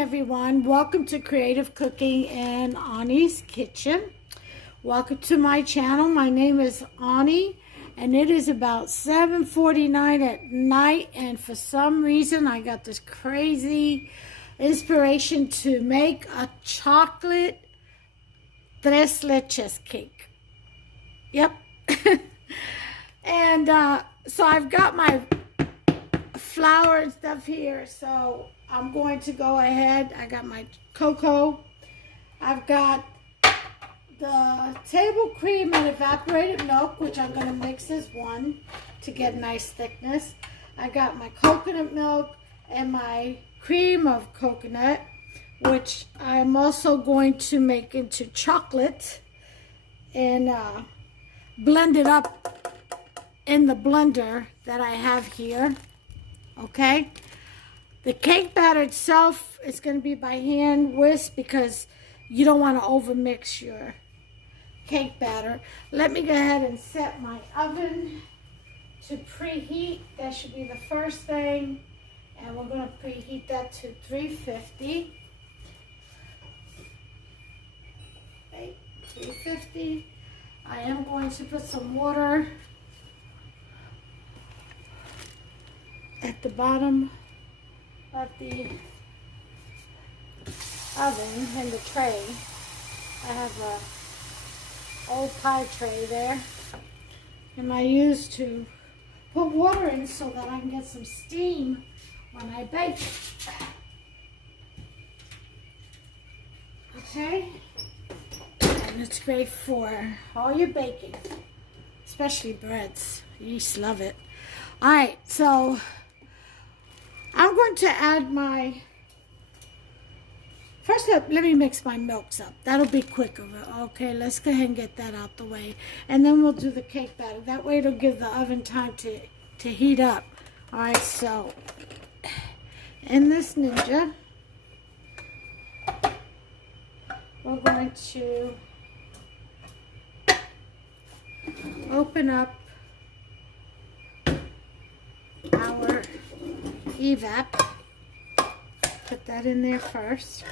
everyone. Welcome to Creative Cooking in Ani's Kitchen. Welcome to my channel. My name is Ani, and it is about 7:49 at night, and for some reason I got this crazy inspiration to make a chocolate Tres Leches cake. Yep. And so I've got my flour and stuff here, so I'm going to go ahead. I got my cocoa. I've got the table cream and evaporated milk, which I'm going to mix as one to get nice thickness. I got my coconut milk and my cream of coconut, which I'm also going to make into chocolate and blend it up in the blender that I have here. Okay, the cake batter itself is going to be by hand whisk because you don't want to overmix your cake batter. Let me go ahead and set my oven to preheat. That should be the first thing, and we're going to preheat that to 350. Okay, 350. I am going to put some water at the bottom of the oven in the tray. I have a old pie tray there, and I use to put water in so that I can get some steam when I bake it. Okay, and it's great for all your baking, especially breads. You just love it. All right, so I'm going to add my, first let me mix my milks up. That'll be quicker. Okay, let's go ahead and get that out the way. And then we'll do the cake batter. That way it'll give the oven time to heat up. All right, so in this Ninja, we're going to open up our evap. Put that in there first.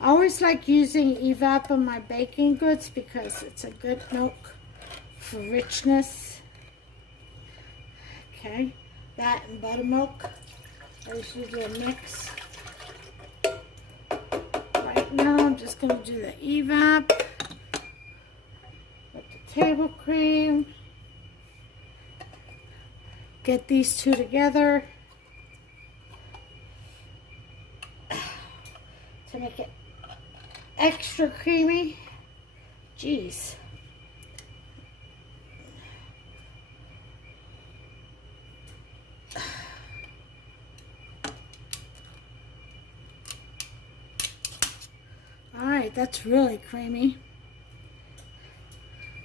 I always like using evap on my baking goods because it's a good milk for richness. Okay, that and buttermilk. I usually do a mix. Right now I'm just going to do the evap with the table cream. Get these two together to make it extra creamy. Jeez. All right, that's really creamy.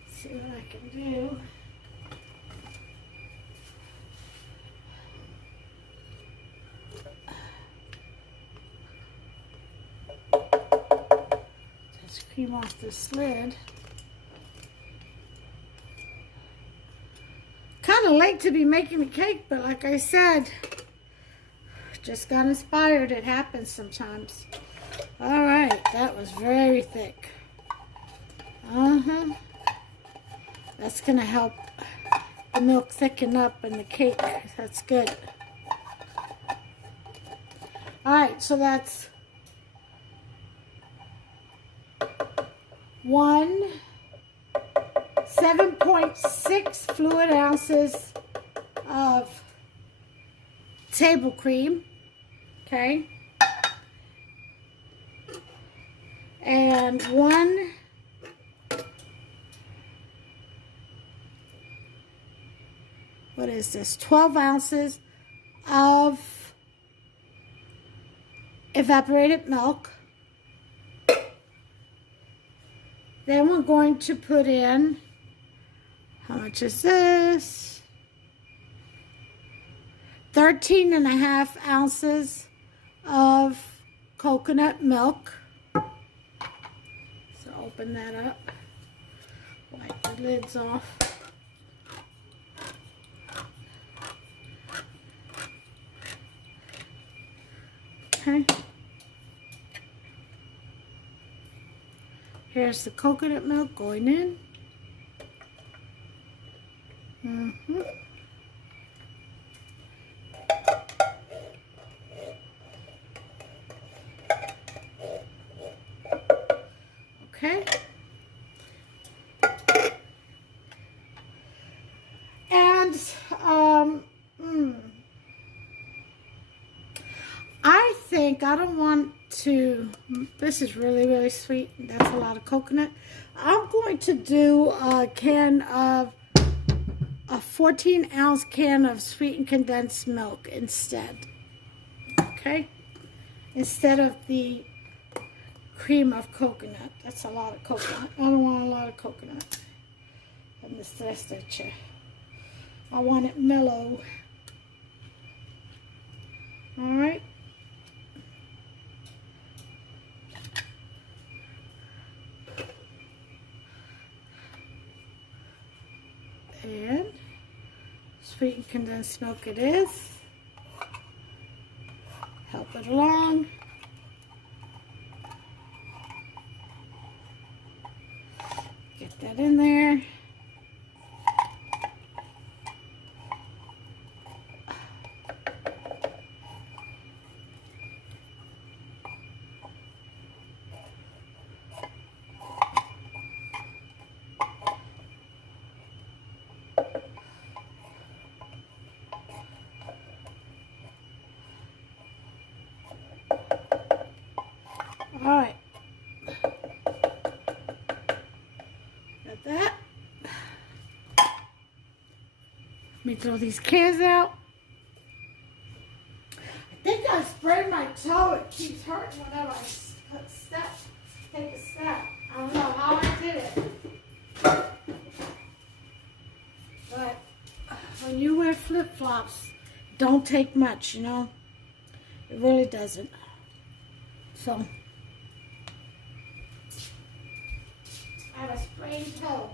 Let's see what I can do. Cream off this lid. Kind of late to be making the cake, but like I said, just got inspired. It happens sometimes. All right, that was very thick. That's gonna help the milk thicken up in the cake. That's good. All right, so that's 7.6 fluid ounces of table cream, okay, and what is this, 12 ounces of evaporated milk. Then we're going to put in, how much is this? 13.5 ounces of coconut milk. So open that up, wipe the lids off. Okay. Here's the coconut milk going in. Okay. And I think I don't want to, this is really, really sweet. That's a lot of coconut. I'm going to do a 14-ounce can of sweetened condensed milk instead. Okay? Instead of the cream of coconut. That's a lot of coconut. I don't want a lot of coconut in this Tres Leches. I want it mellow. Alright. And sweetened condensed milk it is. Help it along. Get that in there. All right. Got that. Let me throw these cans out. I think I sprayed my toe. It keeps hurting whenever I take a step. I don't know how I did it. But when you wear flip-flops, don't take much, you know. It really doesn't. So, I have a sprained toe.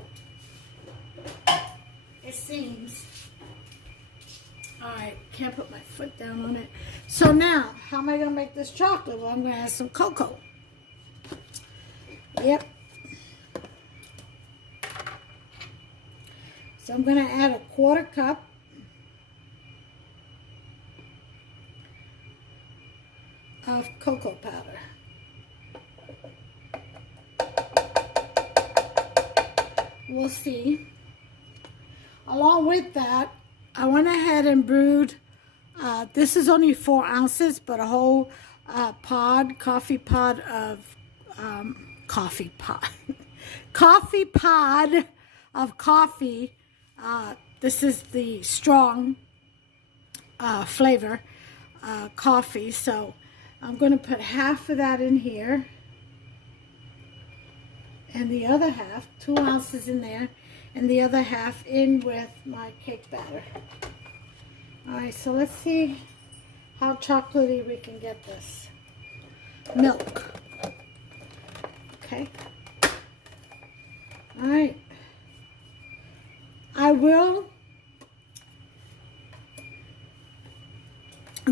It seems. Alright, can't put my foot down on it. So now, how am I going to make this chocolate? Well, I'm going to add some cocoa. Yep. So I'm going to add a 1/4 cup of cocoa powder. We'll see. Along with that, I went ahead and brewed, this is only 4 ounces, but a whole coffee pod of coffee. This is the strong flavor coffee, so I'm going to put half of that in here, and the other half, 2 ounces in there, and the other half in with my cake batter. Alright, so let's see how chocolatey we can get this. Milk. Okay. Alright. I will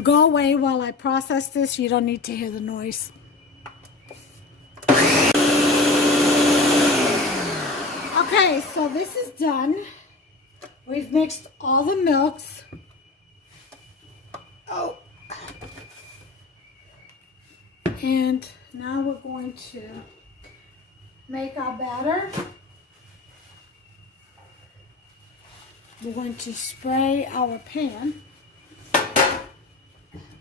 go away while I process this. You don't need to hear the noise. Okay, so this is done. We've mixed all the milks. Oh. And now we're going to make our batter. We're going to spray our pan,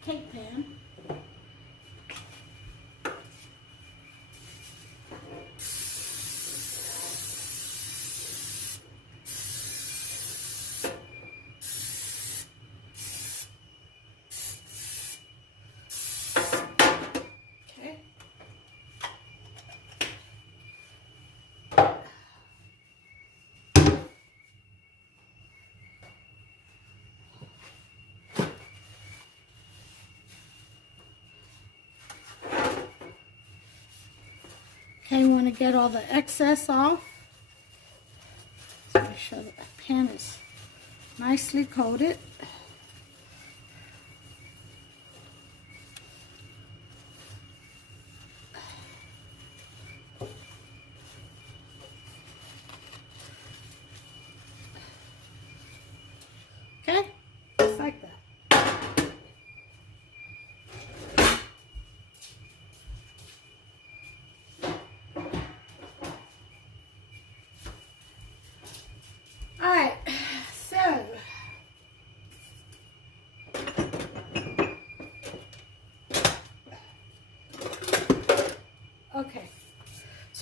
cake pan. Okay, we want to get all the excess off. So make sure that the pan is nicely coated.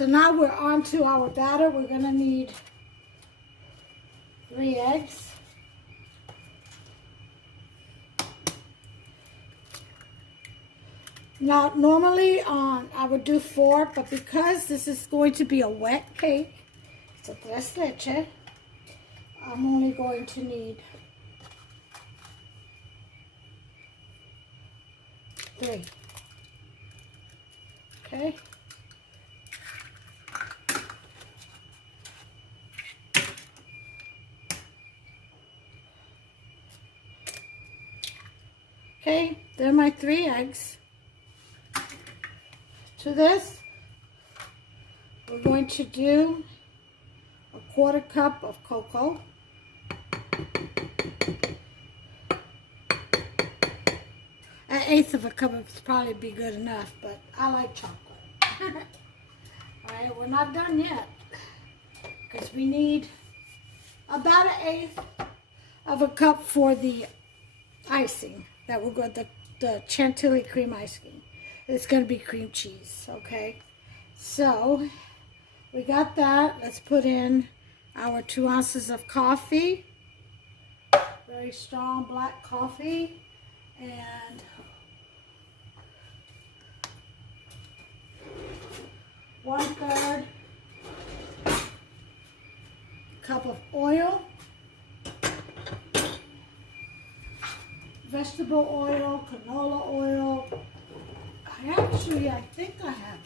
So now we're on to our batter. We're going to need 3 eggs. Now, normally I would do 4, but because this is going to be a wet cake, it's a tres leche, I'm only going to need 3. Okay. Okay, there are my 3 eggs. To this, we're going to do a 1/4 cup of cocoa. An 1/8 of a cup would probably be good enough, but I like chocolate. All right, we're not done yet, because we need about an 1/8 of a cup for the icing that we're going to, the Chantilly cream icing. It's going to be cream cheese, okay? So, we got that. Let's put in our 2 ounces of coffee. Very strong black coffee. And 1/3 cup of oil. Vegetable oil, canola oil. I think I have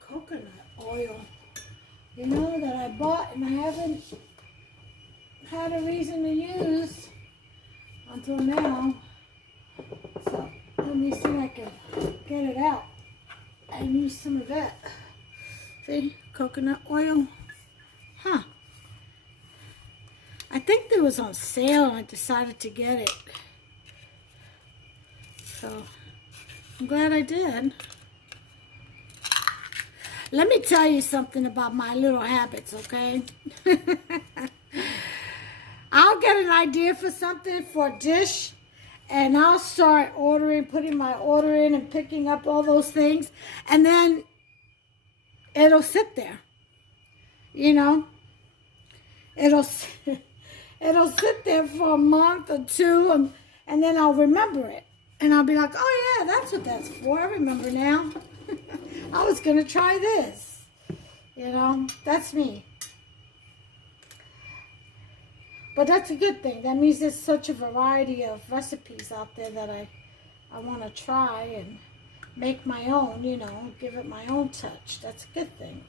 coconut oil, you know, that I bought and I haven't had a reason to use until now. So let me see if I can get it out and use some of that. See, coconut oil. Huh. I think it was on sale and I decided to get it. So I'm glad I did. Let me tell you something about my little habits, okay? I'll get an idea for something, for a dish, and I'll start ordering, putting my order in and picking up all those things, and then it'll sit there, you know? It'll sit there for a month or 2, and then I'll remember it. And I'll be like, oh yeah, that's what that's for. I remember now. I was going to try this. You know, that's me. But that's a good thing. That means there's such a variety of recipes out there that I want to try and make my own, you know, give it my own touch. That's a good thing.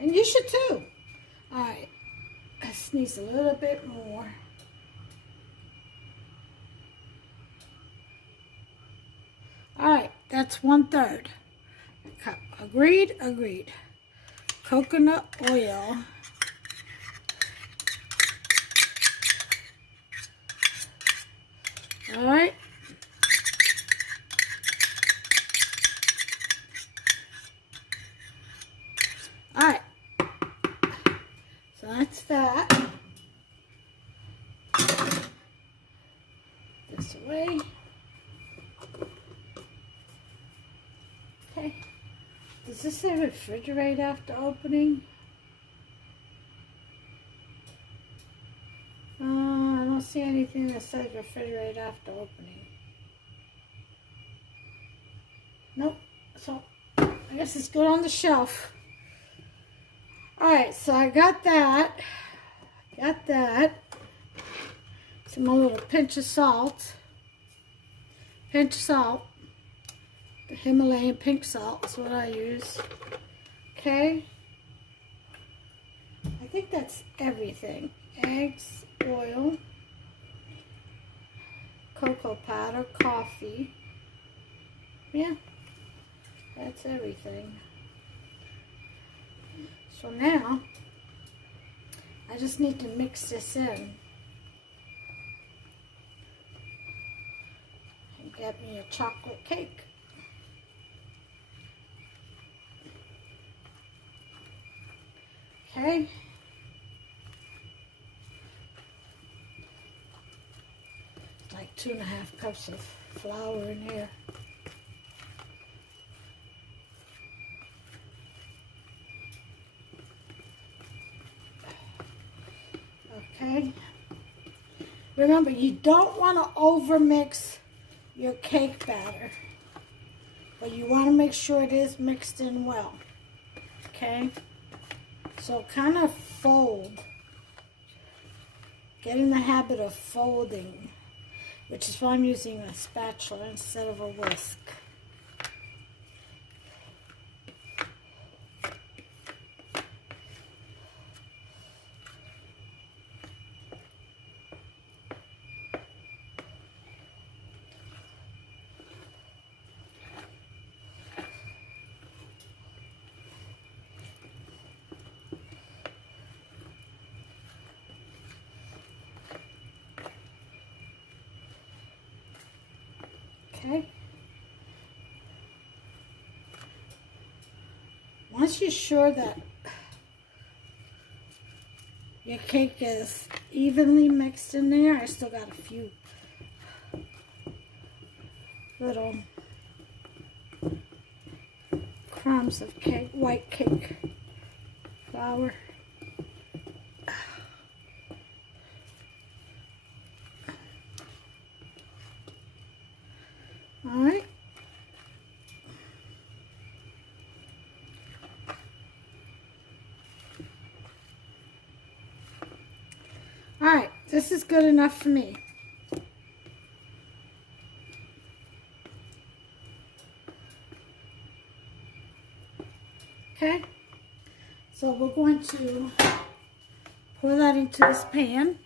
And you should too. All right. This needs a little bit more. All right, that's 1/3 cup. Agreed, agreed. Coconut oil. All right. All right. So that's that. This away. Okay. Does this say refrigerate after opening? I don't see anything that says refrigerate after opening. Nope. So I guess it's good on the shelf. Alright, so I got that. Some little pinch of salt. Pinch of salt. The Himalayan pink salt is what I use. Okay. I think that's everything. Eggs, oil, cocoa powder, coffee. Yeah, that's everything. So now, I just need to mix this in. And get me a chocolate cake. Okay. Like 2.5 cups of flour in here. Okay. Remember, you don't want to overmix your cake batter, but you want to make sure it is mixed in well. Okay. So kind of fold. Get in the habit of folding, which is why I'm using a spatula instead of a whisk. Okay. Once you're sure that your cake is evenly mixed in there, I still got a few little crumbs of cake, white cake flour. All right. All right, this is good enough for me. Okay, so we're going to pour that into this pan.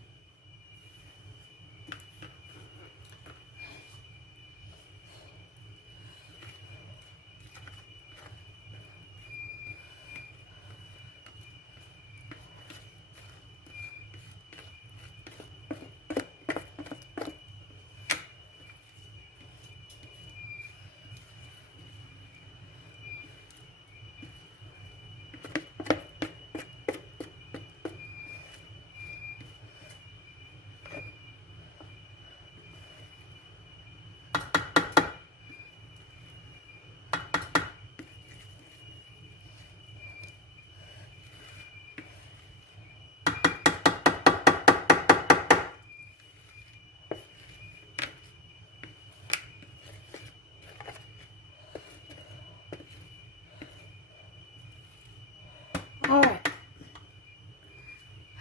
All right.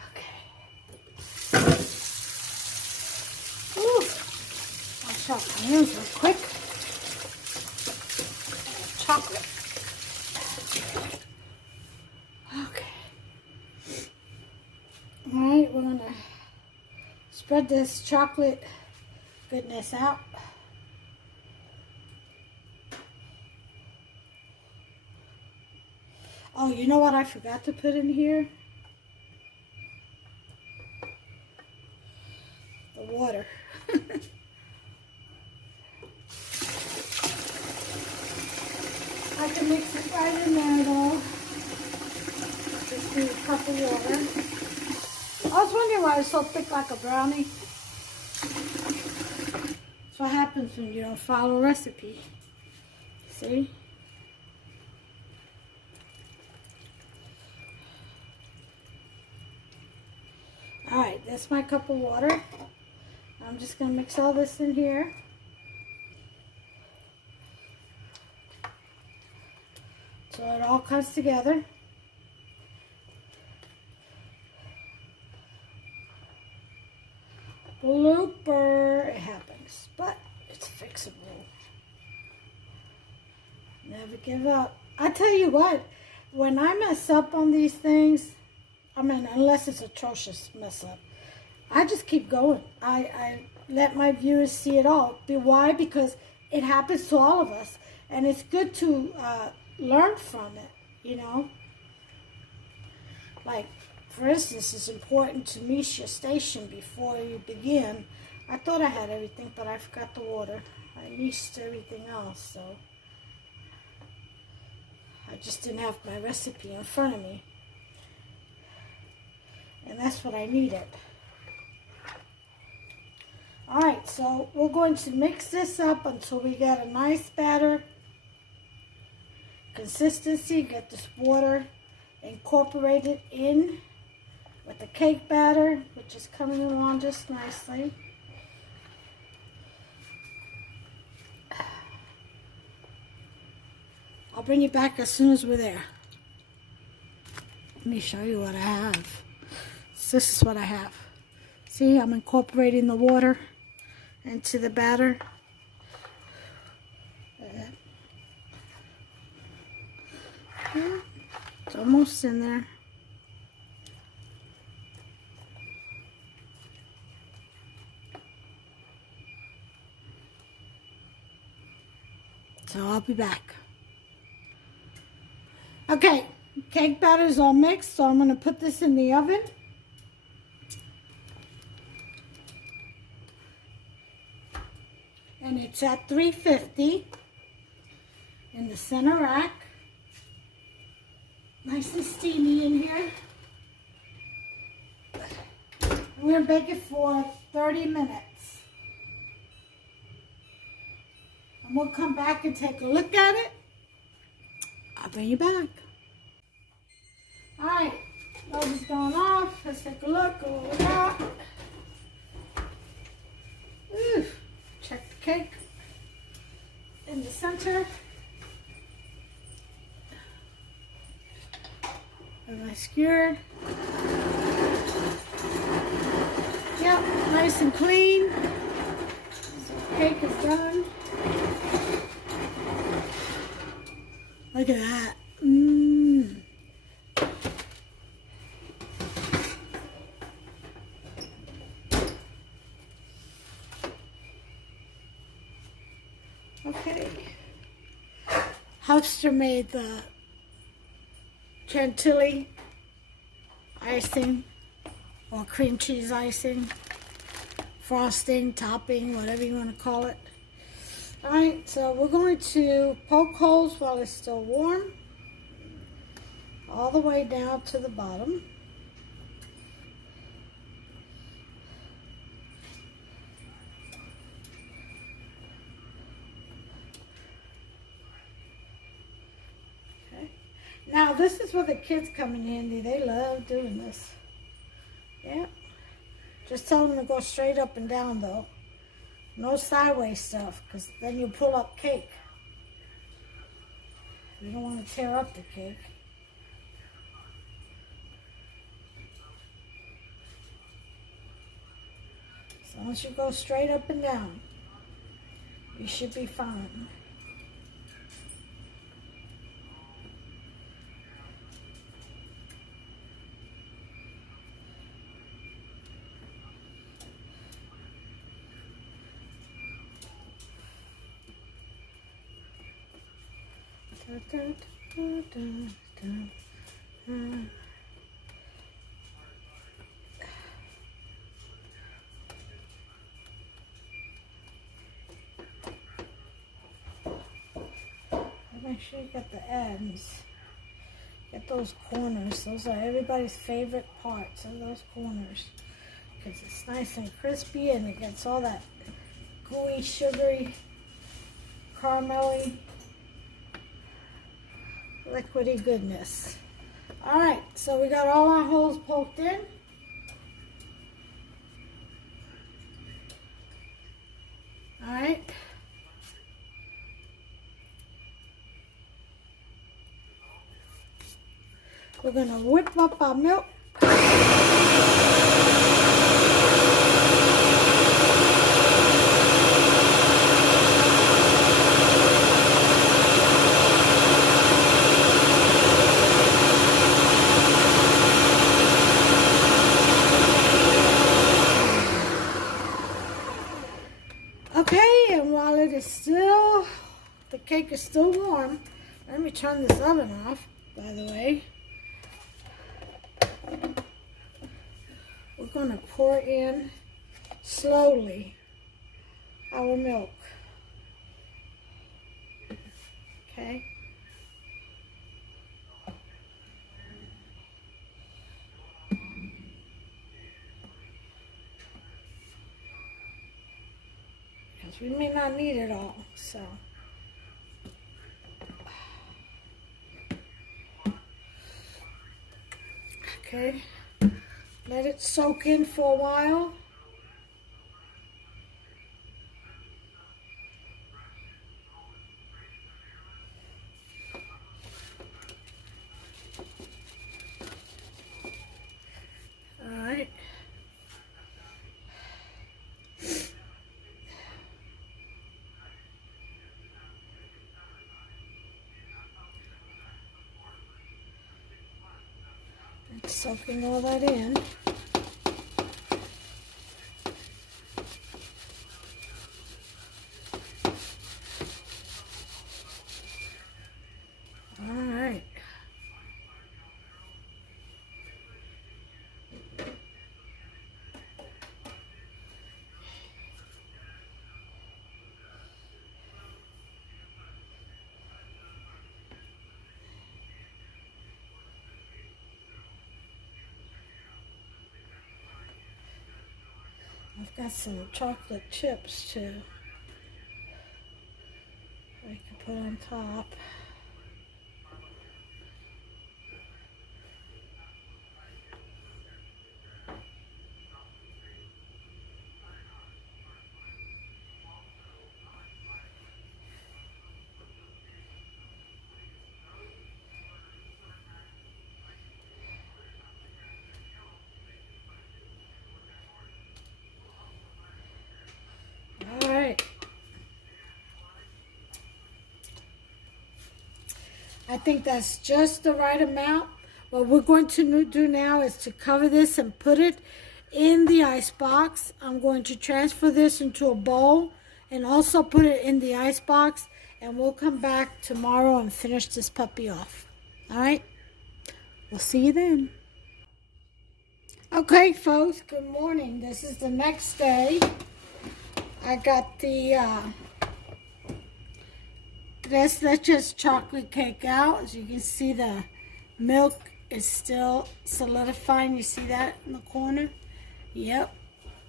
Okay. Ooh, wash out my hands real quick. Chocolate. Okay. All right, we're gonna spread this chocolate goodness out. Oh, you know what I forgot to put in here? The water. I can mix it right in there though. Just do a cup of water. I was wondering why it's so thick like a brownie. That's what happens when you don't follow a recipe. See? Alright, that's my cup of water. I'm just going to mix all this in here. So it all comes together. Blooper. It happens, but it's fixable. Never give up. I tell you what, when I mess up on these things, I mean, unless it's atrocious mess up, I just keep going. I let my viewers see it all. Why? Because it happens to all of us. And it's good to learn from it, you know. Like, for instance, it's important to meet your station before you begin. I thought I had everything, but I forgot the water. I missed everything else, so I just didn't have my recipe in front of me. And that's what I needed. Alright, so we're going to mix this up until we get a nice batter consistency. Get this water incorporated in with the cake batter, which is coming along just nicely. I'll bring you back as soon as we're there. Let me show you what I have. So this is what I have. See, I'm incorporating the water into the batter. It's almost in there. So I'll be back. Okay, cake batter is all mixed, so I'm going to put this in the oven. And it's at 350 in the center rack. Nice and steamy in here. We're going to bake it for 30 minutes. And we'll come back and take a look at it. I'll bring you back. Alright, those is going off. Let's take a look at what we got. Ooh, check the cake in the center. And I skewered. Yep, nice and clean. So the cake is done. Look at that. Okay. Houster made the Chantilly icing or cream cheese icing, frosting, topping, whatever you want to call it. Alright, so we're going to poke holes while it's still warm, all the way down to the bottom. Okay. Now this is where the kids come in handy. They love doing this. Yeah. Just tell them to go straight up and down though. No sideways stuff, because then you pull up cake. You don't want to tear up the cake. So once you go straight up and down, you should be fine. Da, da, da, da, da. Make sure you get the ends. Get those corners. Those are everybody's favorite parts, of those corners. Because it's nice and crispy and it gets all that gooey, sugary, caramelly, liquidy goodness. Alright, so we got all our holes poked in. Alright. We're going to whip up our milk. Okay, and while it is still, the cake is still warm, let me turn this oven off, by the way. We're going to pour in slowly our milk. Okay. Because we may not need it all, so. Okay. Let it soak in for a while. All right. It's soaking all that in. All right. I've got some chocolate chips too. I can put on top. All right. I think that's just the right amount. What we're going to do now is to cover this and put it in the ice box. I'm going to transfer this into a bowl and also put it in the ice box, and we'll come back tomorrow and finish this puppy off. All right? We'll see you then. Okay, folks, good morning. This is the next day. I got the Tres Leches chocolate cake out. As you can see, the milk is still solidifying. You see that in the corner? Yep.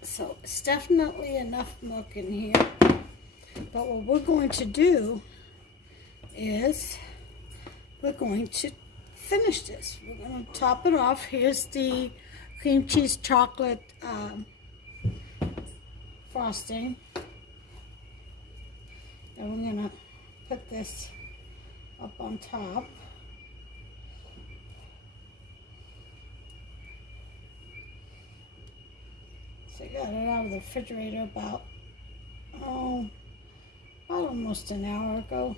So it's definitely enough milk in here. But what we're going to do is we're going to finish this. We're going to top it off. Here's the cream cheese chocolate frosting. And we're going to put this up on top. So I got it out of the refrigerator about almost an hour ago.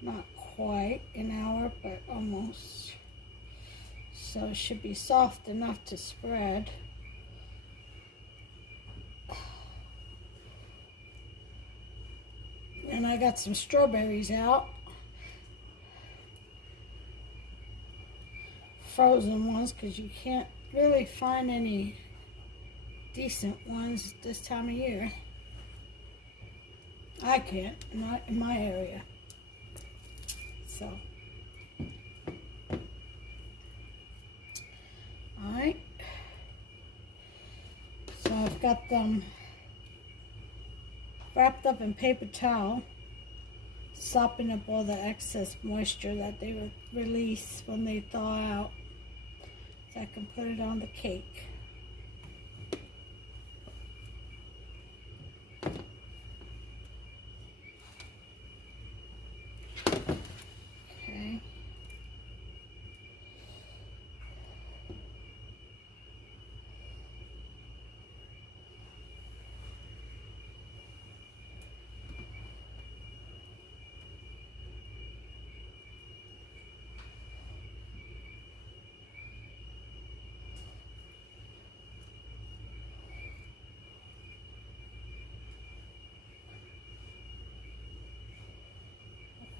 Not quite an hour, but almost. So it should be soft enough to spread. And I got some strawberries out. Frozen ones, because you can't really find any decent ones this time of year. I can't, not in my area. So, alright. So I've got them wrapped up in paper towel, sopping up all the excess moisture that they would release when they thaw out, so I can put it on the cake. Okay.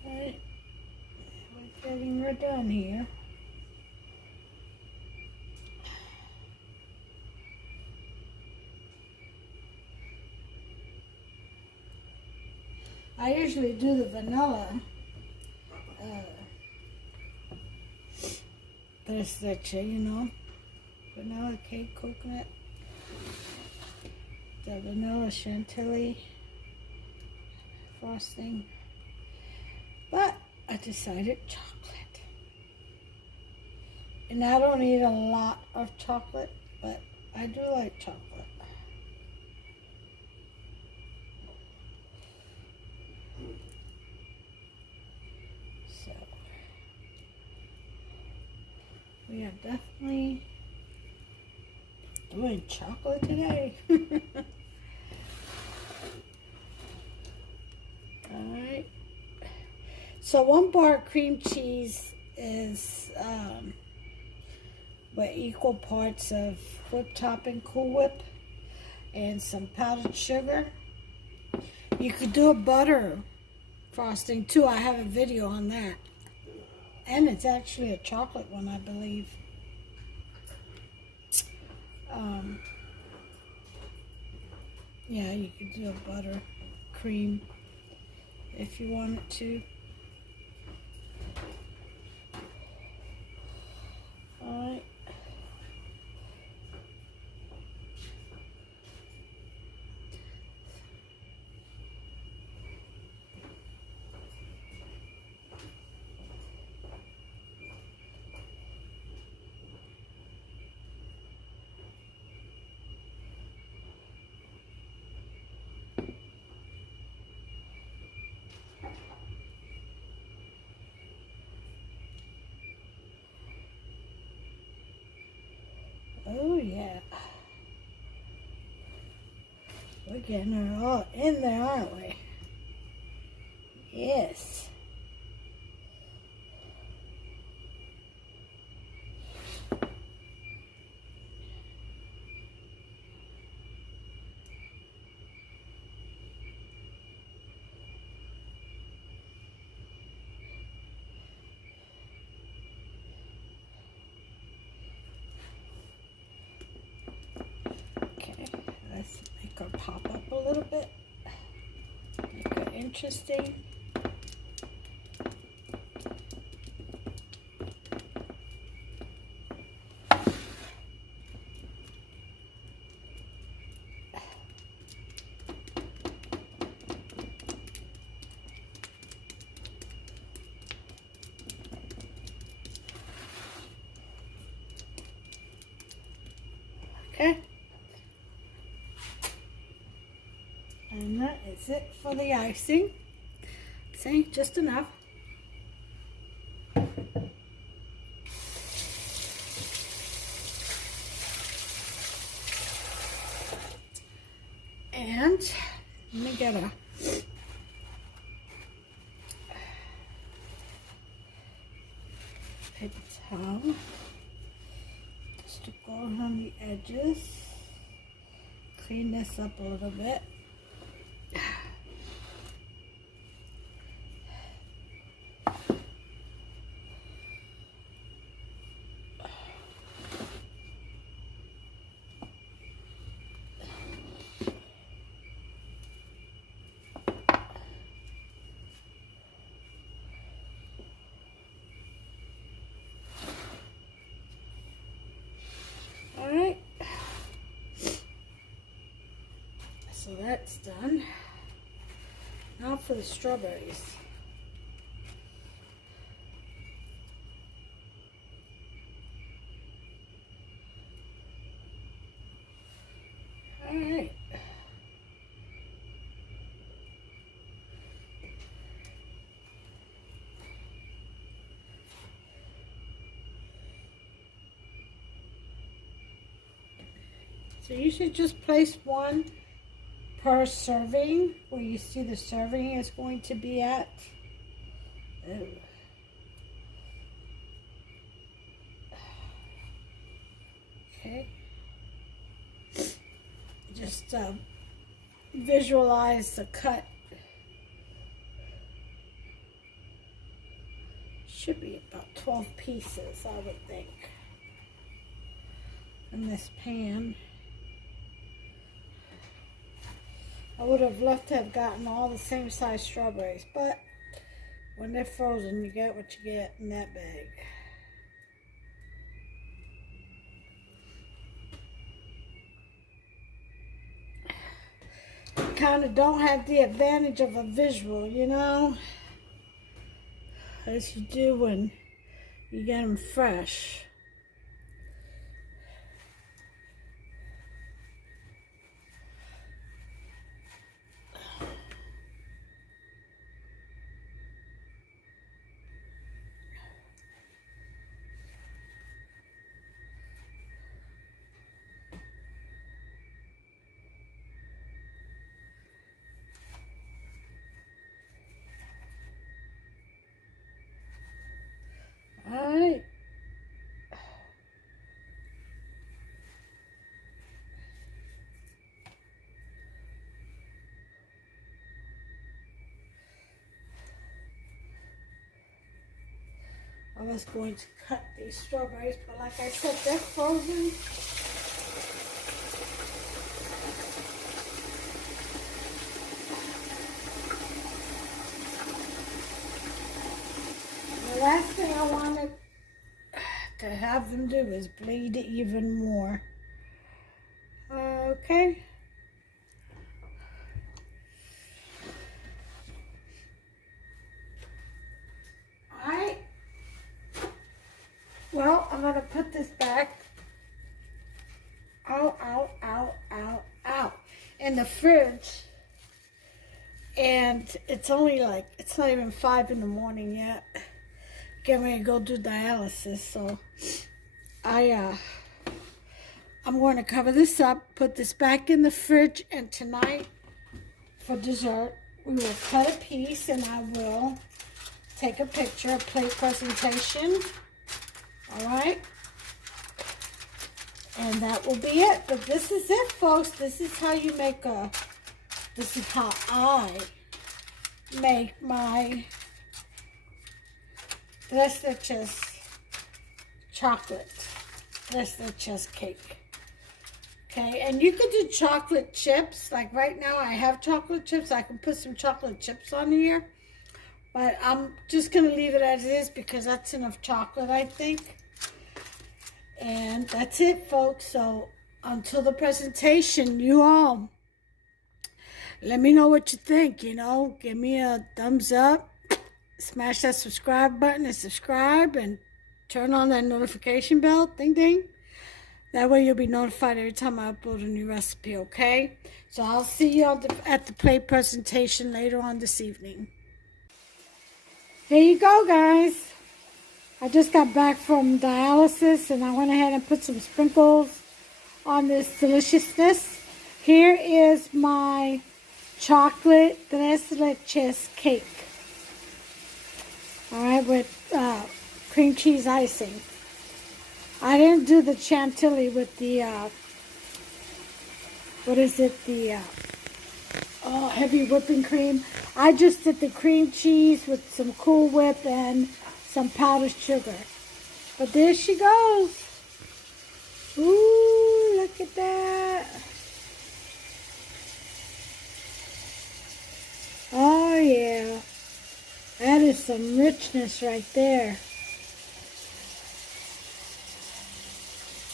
Alright, we're getting her done here. I usually do the vanilla Tres Leches, you know, vanilla cake, coconut, the vanilla Chantilly frosting, but I decided chocolate. And I don't eat a lot of chocolate. but I do like chocolate. So we are definitely doing chocolate today. Alright. So 1 bar of cream cheese is with equal parts of whipped topping, Cool Whip, and some powdered sugar. You could do a butter frosting too. I have a video on that. And it's actually a chocolate one, I believe. Yeah, you could do a butter cream if you wanted to. Alright. Oh yeah. We're getting her all in there, aren't we? Yes. Okay, let's make her pop up a little bit. Make her interesting. Okay. And that is it for the icing. See, just enough. And let me get a paper towel just to go around the edges. Clean this up a little bit. Alright, so that's done. Now for the strawberries. Alright. So you should just place one per serving where you see the serving is going to be at. Ooh. Okay. Just visualize the cut. Should be about 12 pieces, I would think, in this pan. I would have loved to have gotten all the same size strawberries, but when they're frozen, you get what you get in that bag. Kind of don't have the advantage of a visual, you know, as you do when you get them fresh. I was going to cut these strawberries, but like I said, they're frozen. The last thing I wanted to have them do is bleed even more. Okay. Alright. Well, I'm going to put this back out in the fridge. And it's only like, it's not even 5 in the morning yet. Getting ready to go do dialysis, so I'm going to cover this up, put this back in the fridge, and tonight for dessert we will cut a piece and I will take a picture, a plate presentation. All right, and that will be it. But this is it, folks. This is how you make this is how I make my Tres Leches chocolate, Tres Leches cake. Okay, and you could do chocolate chips. Like right now I have chocolate chips. I can put some chocolate chips on here. But I'm just going to leave it as is because that's enough chocolate, I think. And that's it, folks. So until the presentation, you all, let me know what you think, you know. Give me a thumbs up. Smash that subscribe button and subscribe. And turn on that notification bell. Ding, ding. That way you'll be notified every time I upload a new recipe, okay? So I'll see you at the plate presentation later on this evening. Here you go, guys. I just got back from dialysis and I went ahead and put some sprinkles on this deliciousness. Here is my chocolate Tres Leches cake. All right, with cream cheese icing. I didn't do the Chantilly with the, heavy whipping cream. I just did the cream cheese with some Cool Whip and some powdered sugar. But there she goes. Ooh, look at that. Oh, yeah. That is some richness right there.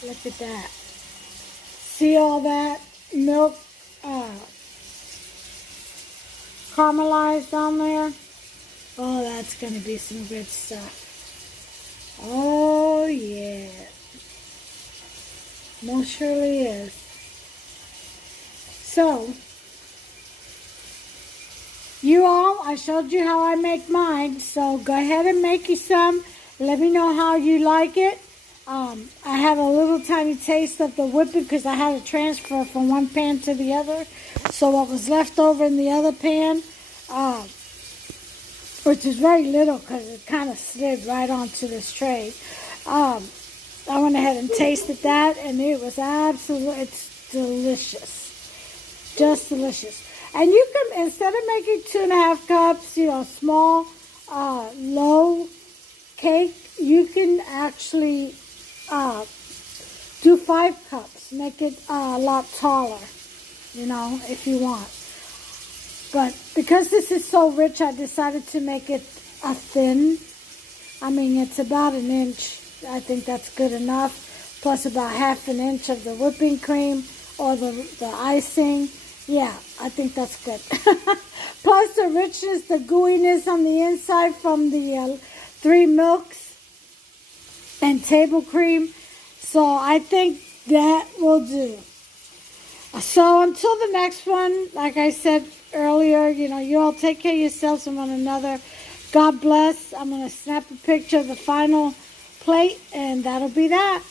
Look at that. See all that milk caramelized on there? Oh, that's going to be some good stuff. Oh, yeah. Most surely is. So, you all, I showed you how I make mine. So, go ahead and make you some. Let me know how you like it. I had a little tiny taste of the whipping because I had to transfer from one pan to the other. So what was left over in the other pan, which is very little because it kind of slid right onto this tray. I went ahead and tasted that and it was absolutely, it's delicious. Just delicious. And you can, instead of making 2.5 cups, you know, small, low cake, you can actually do 5 cups. Make it a lot taller, you know, if you want. But because this is so rich, I decided to make it a thin. I mean, it's about 1 inch. I think that's good enough. Plus about 1/2 inch of the whipping cream or the icing. Yeah, I think that's good. Plus the richness, the gooiness on the inside from the 3 milks and table cream. So I think that will do. So until the next one, like I said earlier, you know, you all take care of yourselves and one another. God bless. I'm going to snap a picture of the final plate, and that'll be that.